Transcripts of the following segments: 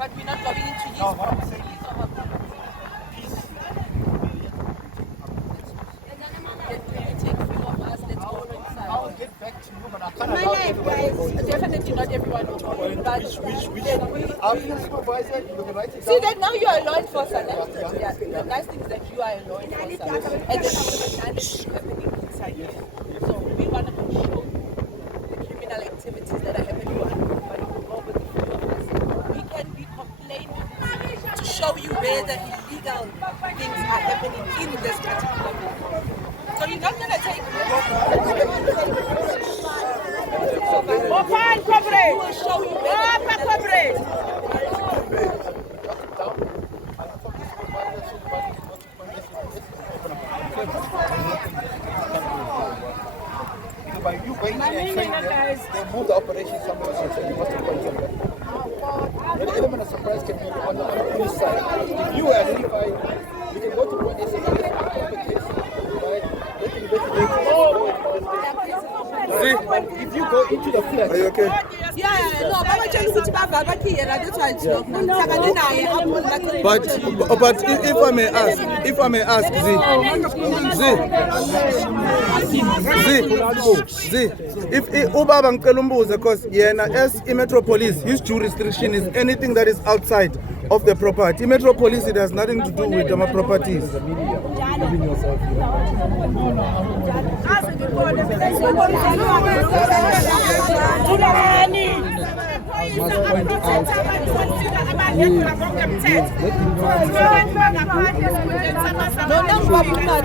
But we're not going into this. No, what I'm saying is I'll get back to you, but I can't allow everyone. Definitely not everyone will go in, but I'll be the supervisor. You can write it down. See that now you are a law enforcer. Yeah, the nice thing is that you are a law enforcer. And there's something is happening inside here. So we want to show the criminal activities that are happening over the few of us. We can be complaining to show you where the illegal things are happening in this particular group. So you're not going to take Open, comrade! We will show you where comrade! By you going in and saying that they move the operation somewhere else, you must have pointed that. The element of surprise can be on the police side. If you identify, you can go to one case, right? They can investigate. If you go into the flat, are you okay? Yeah, no, Baba James is Baba here. That's why it's not. But if I may ask, if Ubaba Nkelumbuza, because as Metro Police, his jurisdiction is anything that is outside of the property. Metro Police, it has nothing to do with our properties. Must point out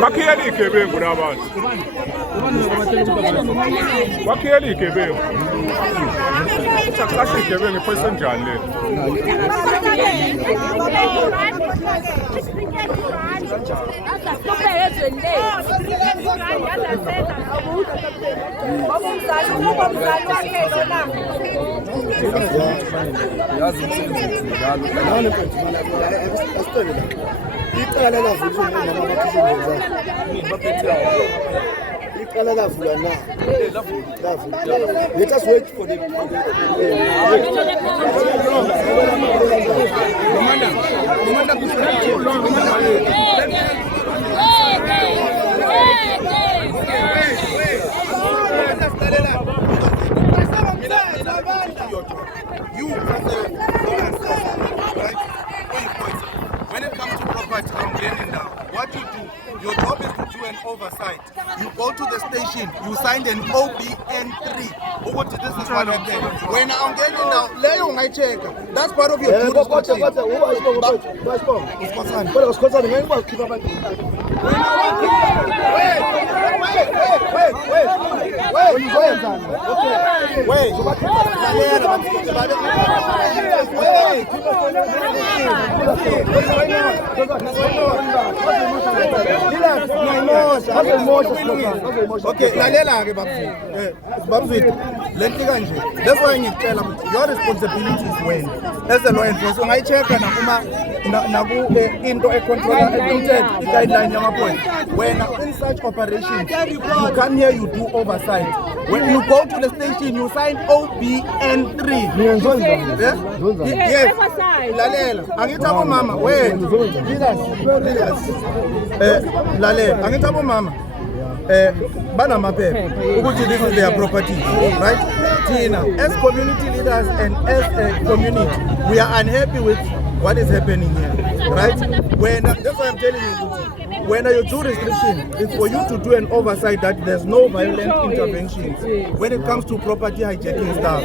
Bakiyeli ikebe ngurabantu. Bakiyeli ikebe. Uchakusasha ikebe ngephoyisa njani le? Let us wait for the when it comes to property, I'm getting down. What you do, your job is to do an oversight. You go to the station, you sign an OBN3. This is what happened. When I'm getting down, that's part of your jurisdiction. Okay, that's why you tell them your responsibility is when as a law enforcement I check into a control guideline when in such operations you come here, you do oversight. When you go to the station, you sign OBN3. Yes. Lalela, angitabo mama, wait. Lalela, angitabo mama. Bana mapepe. This is their property, right? Tina, as community leaders and as a community, we are unhappy with what is happening here, right? That's why I'm telling you, when you do restriction, it's for you to do an oversight that there's no violent interventions when it comes to property hijacking stuff.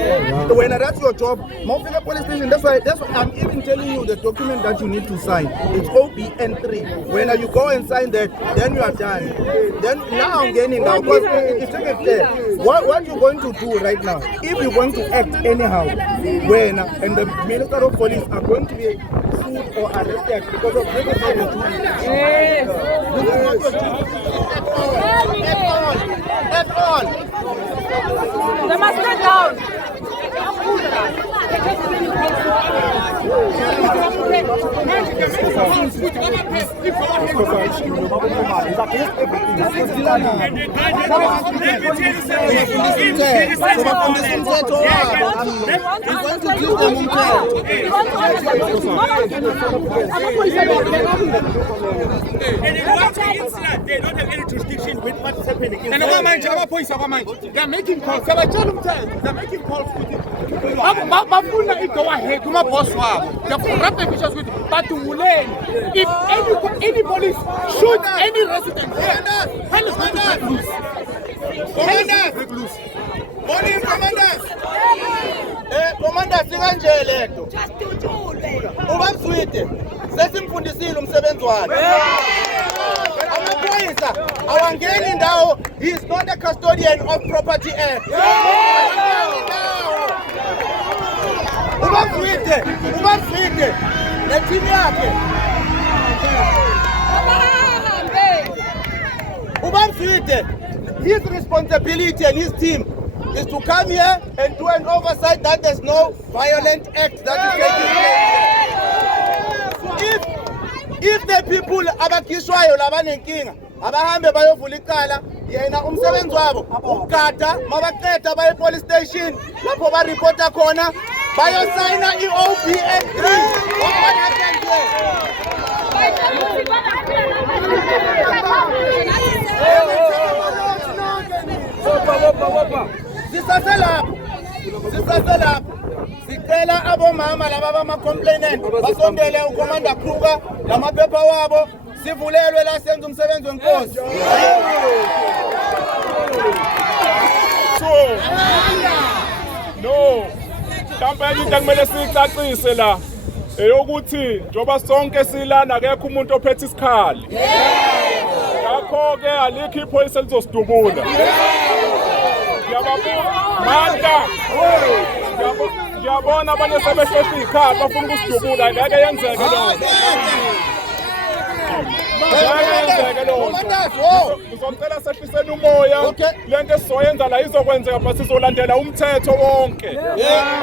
When that's your job, Mofina Police Station, that's why I'm even telling you the document that you need to sign. It's OBN3. When you go and sign that, then you are done. Then now I'm getting now, because it's there. What you're going to do right now, if you're going to act anyhow, and the Minister of Police are going to be sued or arrested because of this is not your duty. This is not your duty. At all. They must stand down. They don't have any jurisdiction with what's happening. And they're making calls. They're making calls. Bafuna go ahead to my boss. The corrupt officials with Batulane. If any police shoot any resident here, hell is going to break loose. Break loose. Morning, commanders. Commanders, singanjele to. Ubamswite. Sesimfundisile umsebenzi wakhe. Amaphoyisa awangeni ndawo. He is not a custodian of property act. Ubamswite. Nethini yakhe. Ubamswite. His responsibility and his team is to come here and do an oversight that there's no violent act that is taking place. If the people abakishwayo labanenkinga abahambe bayovula icala yena umsebenzi wabo ukugada mabaqeda baye police station lapho ba reporta khona bayosayina iOBN3. What happened there? Sisaselapho sicela abomama laba bama-complainant basondele uCommander Kruger lamaphepha wabo sivulelwe la senza umsebenzi wenkosi. No, mhlawumbe into ekumele siyicacise la eyokuthi njoba sonke silana akekho umuntu ophethe isikhali. Ngakho-ke alikho iphoyisa lizosidubula. Ngiyabona abanye sebehlehle ikhaya bafuna ukusidubula ngeke yenzeke lokho. Ngizocela sehliseni umoya lento esizoyenza la izokwenzeka but sizolandela umthetho wonke.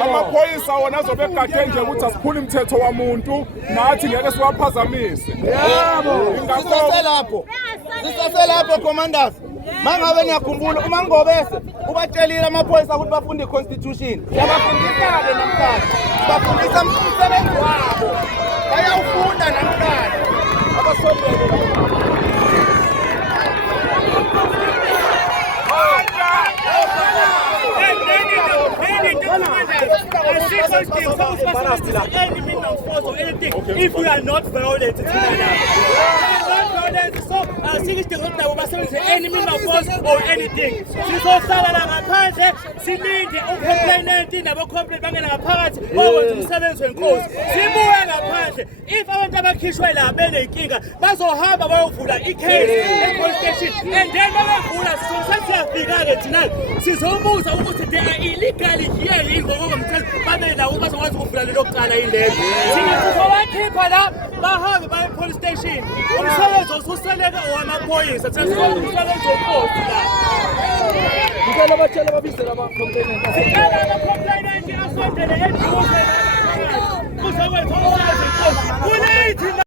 Amaphoyisa wona azobe egade nje ukuthi asiphule umthetho wamuntu nathi ngeke siwaphazamise. Sisaselapho commanders. Mangabe ngiyakhumbula uma ngobese ubatshelile amaphoyisa ukuthi bafunde iconstitution. Siyabafundisa-ke namhlanje. Sibafundisa umsebenzi wabo. Bayawufunda namhlanje. Abasondele if we are not violent, so any means of force or anything. Sizosala ngaphandle silinde ucomplainant nabocomplainant bangena ngaphakathi bakwenza umsebenzi wenkosi. Sibuye ngaphandle if abantu abakhishwe la benenkinga bazohamba bayovula icase e-police station and then bayavula siyafika-ke thina sizobuza ukuthi they are illegally here yini ngokomthetho babe nawo bazokwazi ukuvula lelo cala yilelo. Sizobakhipha la bahambe baye e-police station. Umsebenzi osuseleka owamaphoyisa thina sizoba umsebenzi wenkosi la. ngicela batshele babizela ama-complainant. Sicela ama-complainant asondele eduze. Kuzokwenza umsebenzi wenkosi.